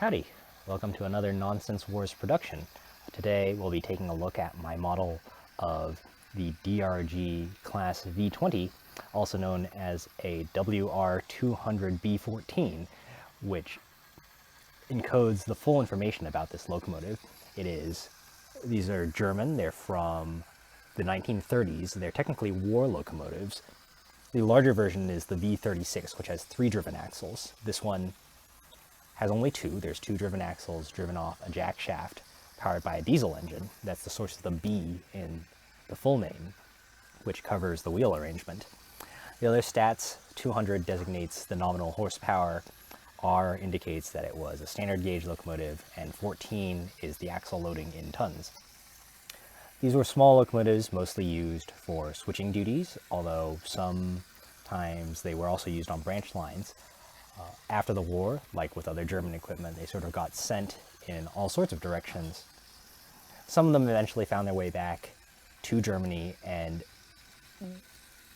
Howdy, welcome to another Nonsense Wars production. Today we'll be taking a look at my model of the DRG class V20, also known as a WR200 B14, which encodes the full information about this locomotive. These are German, they're from the 1930s, they're technically war locomotives. The larger version is the V36, which has 3 driven axles. This one has only 2. There's 2 driven axles driven off a jack shaft powered by a diesel engine. That's the source of the B in the full name, which covers the wheel arrangement. The other stats, 200 designates the nominal horsepower, R indicates that it was a standard gauge locomotive, and 14 is the axle loading in tons. These were small locomotives mostly used for switching duties, although sometimes they were also used on branch lines. After the war, like with other German equipment, they sort of got sent in all sorts of directions. Some of them eventually found their way back to Germany, and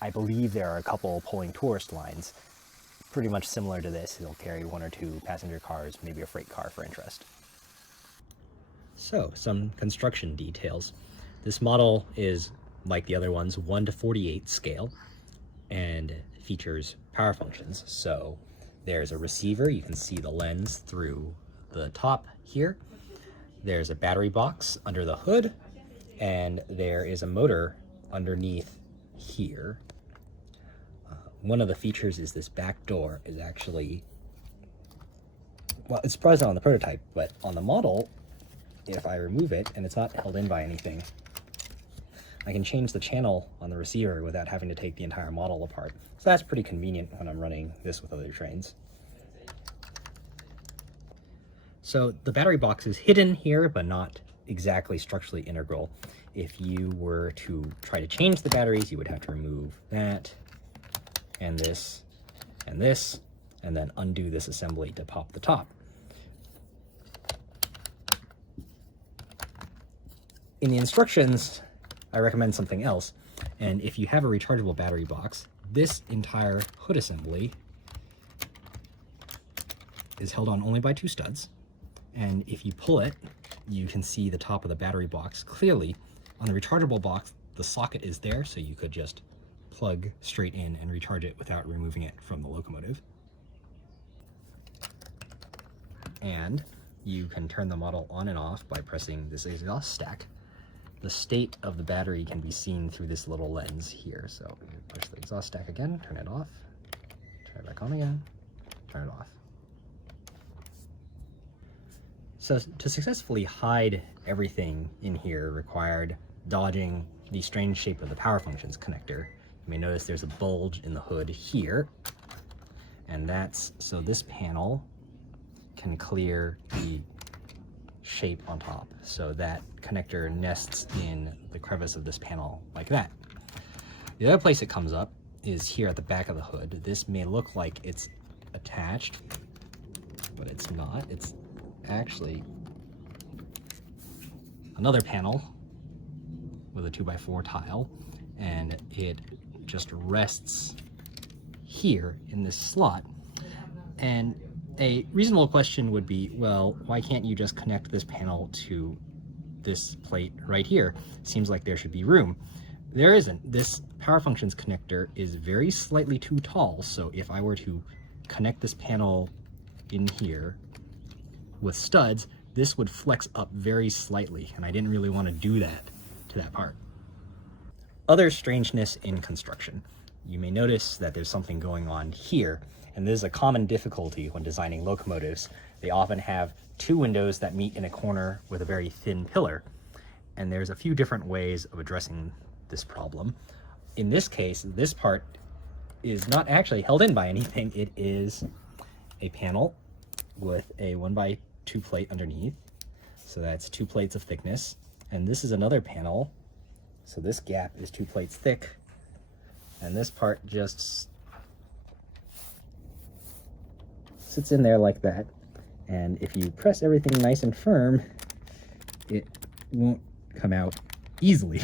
I believe there are a couple pulling tourist lines pretty much similar to this. They'll carry 1 or 2 passenger cars, maybe a freight car for interest. So, some construction details. This model is, like the other ones, 1:48 scale and features power functions. So there's a receiver, you can see the lens through the top here. There's a battery box under the hood, and there is a motor underneath here. One of the features is this back door is actually, well, it's present on the prototype, but on the model, if I remove it and it's not held in by anything, I can change the channel on the receiver without having to take the entire model apart. So that's pretty convenient when I'm running this with other trains. So the battery box is hidden here, but not exactly structurally integral. If you were to try to change the batteries, you would have to remove that, and this, and then undo this assembly to pop the top. In the instructions, I recommend something else, and if you have a rechargeable battery box, this entire hood assembly is held on only by 2 studs, and if you pull it, you can see the top of the battery box clearly. On the rechargeable box, the socket is there, so you could just plug straight in and recharge it without removing it from the locomotive. And you can turn the model on and off by pressing this exhaust stack. The state of the battery can be seen through this little lens here. So you push the exhaust stack again, turn it off, turn it back on again, turn it off. So to successfully hide everything in here required dodging the strange shape of the power functions connector. You may notice there's a bulge in the hood here, and that's so this panel can clear the shape on top, so that connector nests in the crevice of this panel like that. The other place it comes up is here at the back of the hood. This may look like it's attached, but it's not. It's actually another panel with a 2x4 tile, and it just rests here in this slot. And a reasonable question would be, well, why can't you just connect this panel to this plate right here? Seems like there should be room. There isn't. This power functions connector is very slightly too tall, so if I were to connect this panel in here with studs, this would flex up very slightly, and I didn't really want to do that to that part. Other strangeness in construction. You may notice that there's something going on here, and this is a common difficulty when designing locomotives. They often have 2 windows that meet in a corner with a very thin pillar, and there's a few different ways of addressing this problem. In this case, this part is not actually held in by anything. It is a panel with a 1x2 plate underneath, so that's 2 plates of thickness, and this is another panel, so this gap is 2 plates thick, and this part just sits in there like that, and if you press everything nice and firm, it won't come out easily.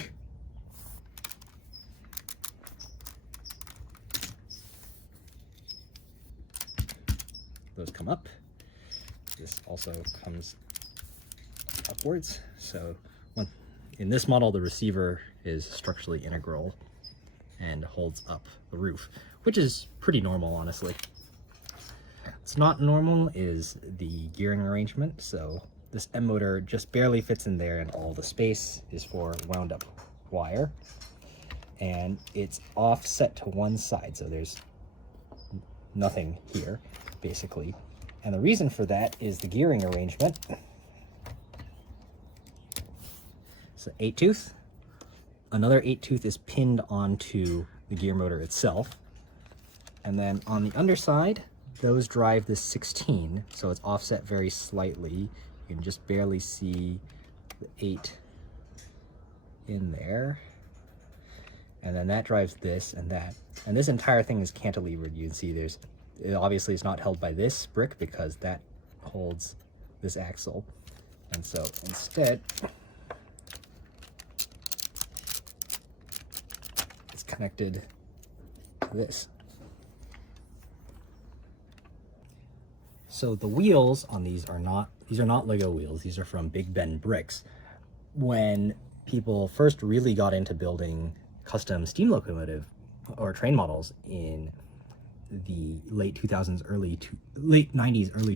Those come up, this also comes upwards. So in this model, the receiver is structurally integral and holds up the roof, which is pretty normal, honestly. What's not normal is the gearing arrangement. So this M motor just barely fits in there, and all the space is for wound up wire. And it's offset to one side, so there's nothing here, basically. And the reason for that is the gearing arrangement. So 8-tooth. Another 8-tooth is pinned onto the gear motor itself. And then on the underside, those drive this 16, so it's offset very slightly. You can just barely see the 8 in there. And then that drives this and that. And this entire thing is cantilevered. You can see obviously it's not held by this brick because that holds this axle. And so instead, it's connected to this. So the wheels on these are not Lego wheels. These are from Big Ben bricks. When people first really got into building custom steam locomotive or train models in the late 90s, early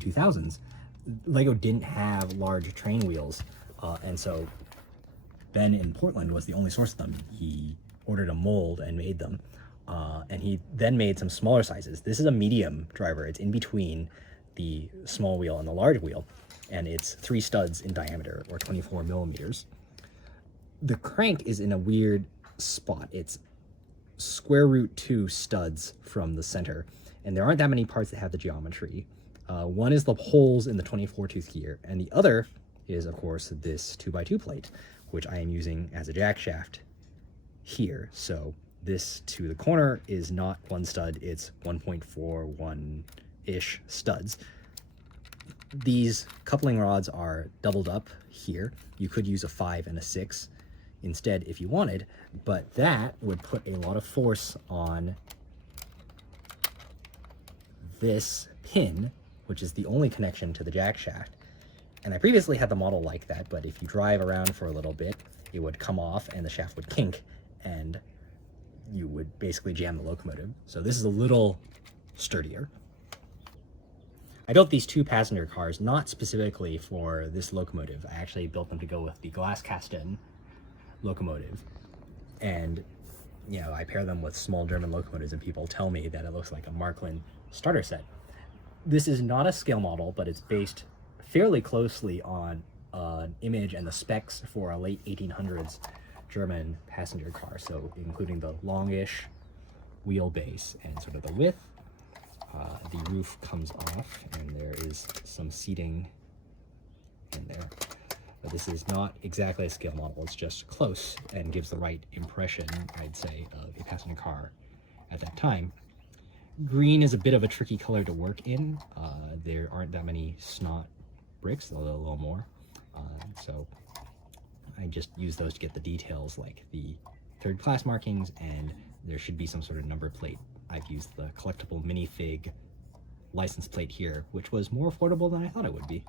2000s, Lego didn't have large train wheels, and so Ben in Portland was the only source of them. He ordered a mold and made them, and he then made some smaller sizes. This is a medium driver. It's in between the small wheel and the large wheel, and it's 3 studs in diameter, or 24 millimeters. The crank is in a weird spot. It's square root 2 studs from the center, and there aren't that many parts that have the geometry. One is the holes in the 24-tooth gear, and the other is, of course, this 2x2 plate, which I am using as a jack shaft here. So this to the corner is not 1 stud, it's 1.41-ish studs. These coupling rods are doubled up here. You could use a 5 and a 6 instead if you wanted, but that would put a lot of force on this pin, which is the only connection to the jack shaft. And I previously had the model like that, but if you drive around for a little bit, it would come off and the shaft would kink and you would basically jam the locomotive. So this is a little sturdier. I built these 2 passenger cars not specifically for this locomotive. I actually built them to go with the glass cast-in locomotive. And, you know, I pair them with small German locomotives and people tell me that it looks like a Marklin starter set. This is not a scale model, but it's based fairly closely on an image and the specs for a late 1800s German passenger car. So including the longish wheelbase and sort of the width. The roof comes off and there is some seating in there. But this is not exactly a scale model, it's just close and gives the right impression, I'd say, of a passenger car at that time. Green is a bit of a tricky color to work in. There aren't that many snot bricks, although a little more. So I just use those to get the details like the 3rd class markings, and there should be some sort of number plate. I've used the collectible minifig license plate here, which was more affordable than I thought it would be.